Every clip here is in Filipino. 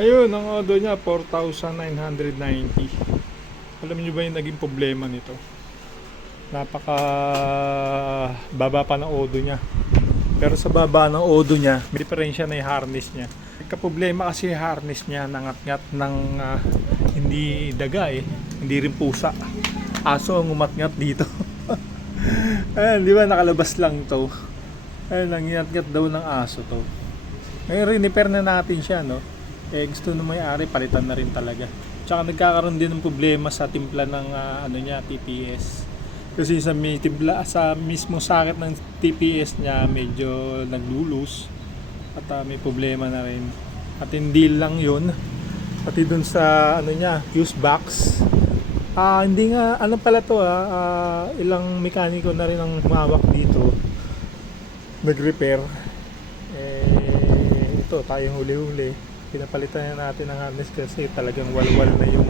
Ayun, ang odo niya 4,990. Alam niyo ba yung naging problema nito? Napaka baba pa ng odo niya. Pero sa baba ng odo niya, may diferensya na yung harness niya. Nagka-problema kasi yung harness niya, nangat-ngat ng ah, hindi daga eh, hindi rin pusa. Aso ang umatngat dito. Ayan, di ba nakalabas lang to. Ayan, nangyat-ngat daw ng aso to. Ngayon, repair na natin siya, no? Eh, gusto ng may-ari, palitan na rin talaga. Tsaka nagkakaroon din ng problema sa timpla ng ah, ano niya, TPS. Kasi sa may timpla, sa mismo sakit ng TPS niya, medyo naglulus. At ah, may problema na rin. At hindi lang yun. Pati dun sa ano niya, fuse box. Ah, hindi nga, ano pala to ah, ah, ilang mekaniko na rin ang humawak dito. Nag-repair. Eh, ito, tayong huli-huli. Pinapalitan na natin ang harness kasi talagang walwal na yung,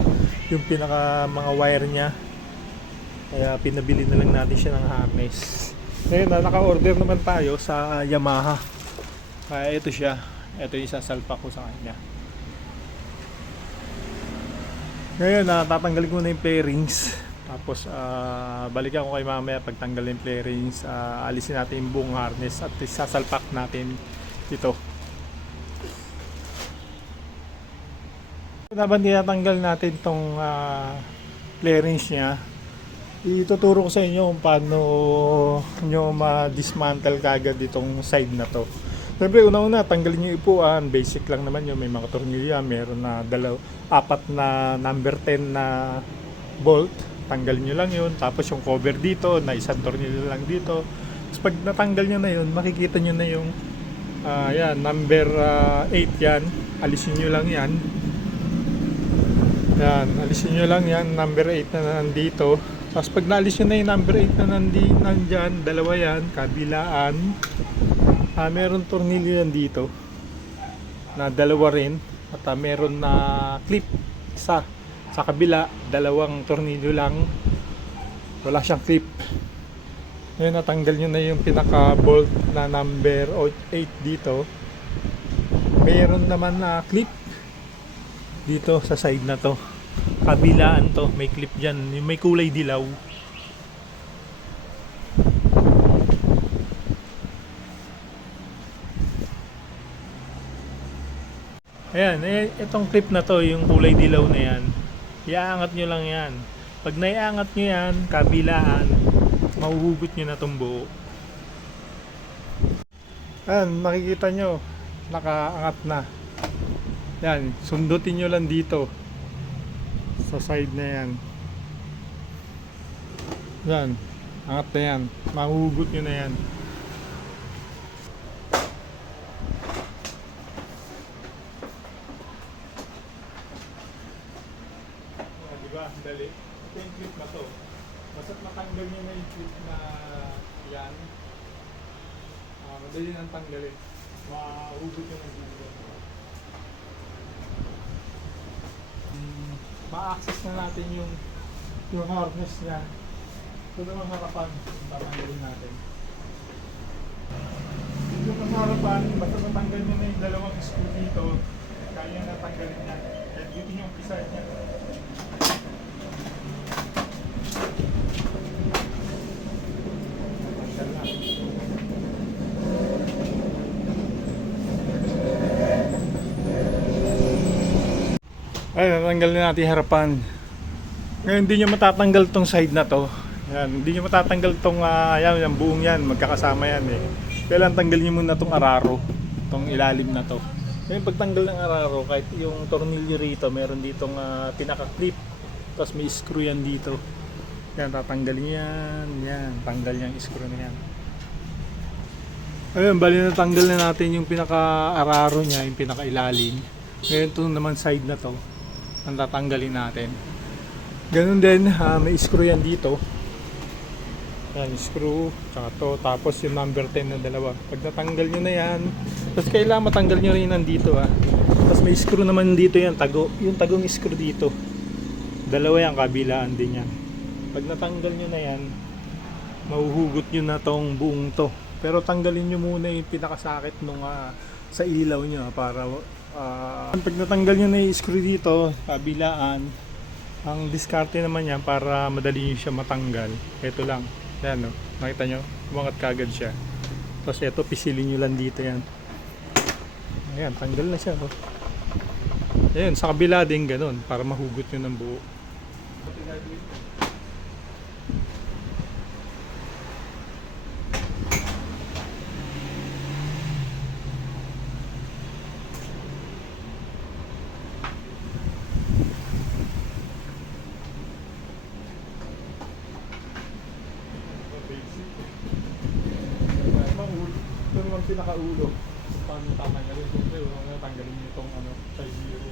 yung pinaka mga wire niya. Kaya pinabili na lang natin siya ng harness. Ngayon, na, naka-order naman tayo sa Yamaha. Kaya ito siya. Ito yung isasalpak ko sa kanya. Ngayon, na tatanggalin ko na yung pairings. Tapos, ah, balikan ko kay mamaya pagtanggal yung pairings. ah, alisin natin yung buong harness at sasalpak natin ito. Habang tinatanggal natin tong uh, pairings niya, ituturo ko sa inyo kung paano nyo ma-dismantle kagad itong side na to. Siyempre, una-una, tanggalin yung ipuan. Basic lang naman yun. May mga tornilya. Meron na dalaw, apat na number 10 na bolt. Tanggalin nyo lang yun. Tapos yung cover dito, na isang tornilyo lang dito. Tapos pag natanggal nyo na yun, makikita nyo na yung ah, yan, number 8 yan. Alisin nyo lang yan. Yan, alisin nyo lang yan. Number 8 na nandito. Tapos pag naalis nyo na yung number 8 na nandi, nandyan, dalawa yan, kabilaan. Ah, meron tornilyo yan dito na dalawa rin at ah, meron na clip isa sa kabila dalawang tornilyo lang wala siyang clip ngayon natanggal nyo na yung pinaka bolt na number 8 dito meron naman na clip dito sa side na to kabilaan to may clip dyan may kulay dilaw Ayan, eh, itong clip na to, yung kulay dilaw na yan, iaangat nyo lang yan. Pag naiangat nyo yan, kabilaan, mahuhugot nyo na itong buo. Ayan, makikita nyo, nakaangat na. Yan, sundutin nyo lang dito. Sa side na yan. Yan, angat na yan. Mahuhugot nyo na yan. Ah, di ba? Dali. Ito yung clip na to. Basta't matanggal nyo na yung na yan. Ah, madali nang tanggalin. Mahugot nyo na dito. Hmm, ma-access na natin yung yung harness niya. Ito naman harapan. Tatanggalin natin. Yung harapan, basta matanggal nyo na yung dalawang screw dito, kaya na tanggalin niya. Kahit dito yung pisa niya. Ay, natanggal na natin harapan. Ngayon, hindi nyo matatanggal tong side na to. Yan, hindi nyo matatanggal tong, ah, yan, yung buong yan, magkakasama yan eh. Kailan tanggal nyo muna tong araro, tong ilalim na to. Ngayon, pagtanggal ng araro, kahit yung tornilyo rito, meron ditong ah, pinaka-clip, tapos may screw yan dito. Yan, tatanggalin yan, yan, tanggal yung screw na yan. Ayun, bali na tanggal na natin yung pinaka-araro niya, yung pinaka-ilalim. Ngayon, ito naman side na to, ang tatanggalin natin. Ganun din, ah, may screw yan dito. Yan, screw, tsaka to, tapos yung number 10 na dalawa. Pag natanggal nyo na yan, tapos kailangan matanggal nyo rin nandito ha. Tapos may screw naman dito yan, tago, yung tagong screw dito. Dalawa yan, kabilaan din yan. Pag natanggal nyo na yan, mahuhugot nyo na tong buong to. Pero tanggalin nyo muna yung pinakasakit nung ah, sa ilaw nyo ah, para Ah, pag natanggal nyo na yung screw dito, kabilaan, ang diskarte naman yan para madali nyo siya matanggal. Ito lang. Yan no. Nakita nyo? Umangat kagad siya. Tapos ito, pisilin nyo lang dito yan. Ayan, tanggal na siya. Oh. Ayan, sa kabila din ganun. Para mahugot nyo ng buo. Naman pinakaulo. Paano tatanggalin? Siyempre, huwag na tanggalin niyo itong ano, size zero.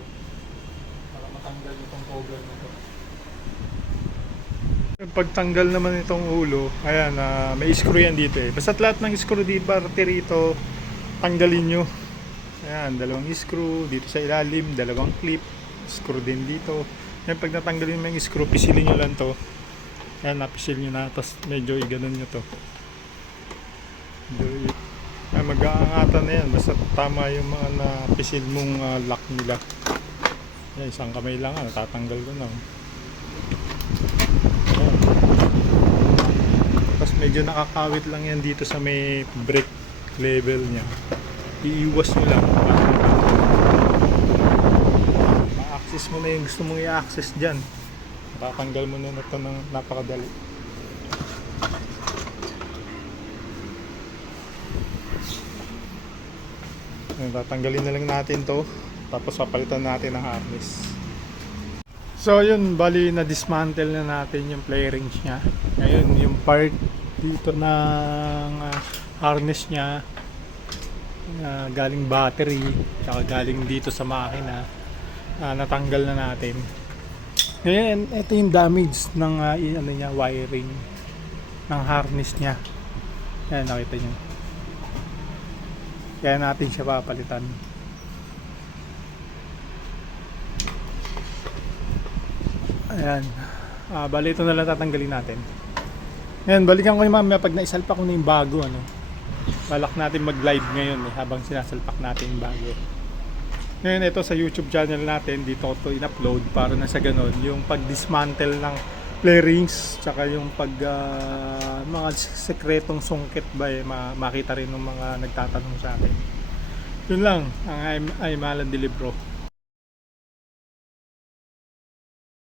Para matanggal itong cover nito. Yung Pagtanggal naman itong ulo, ayan, ah, may screw yan dito eh. Basta't lahat ng screw di parte rito, tanggalin nyo. Ayan, dalawang screw dito sa ilalim, dalawang clip, screw din dito. Yan, pag natanggalin mo yung screw, pisilin nyo lang to. Ayan, napisil nyo na, tapos medyo iganon nyo to. Mag-aangatan na yan, basta tama yung mga napisil mong ah, lock nila. Yan, isang kamay lang, ah, natatanggal ko na. Ayan. Tapos medyo nakakawit lang yan dito sa may brake level niya. Iiwas nyo lang. Ma-access mo na yung gusto mong i-access dyan. Tatanggal mo na ito ng napakadali. Tatanggalin na lang natin to. Tapos papalitan natin ang harness. So yun bali na dismantle na natin yung play rings nya ngayon yung part dito ng ah, harness nya ah, galing battery tsaka galing dito sa makina ah, natanggal na natin. Ngayon ito yung damage ng i- ano niya, wiring ng harness nya yan nakita nyo kaya natin siya papalitan. Ayan. Ah, bali ito na lang tatanggalin natin. Ayan, balikan ko yung mamaya pag naisalpak ko na yung bago. Ano. Balak natin mag-live ngayon eh, habang sinasalpak natin yung bago. Ngayon ito sa YouTube channel natin, dito ko to in-upload para na sa ganun, yung pag-dismantle ng play rings, tsaka yung pag ah, mga sekretong sungkit ba eh, ma- makita rin ng mga nagtatanong sa akin. Yun lang, ang I'm, I'm Alan Delibro.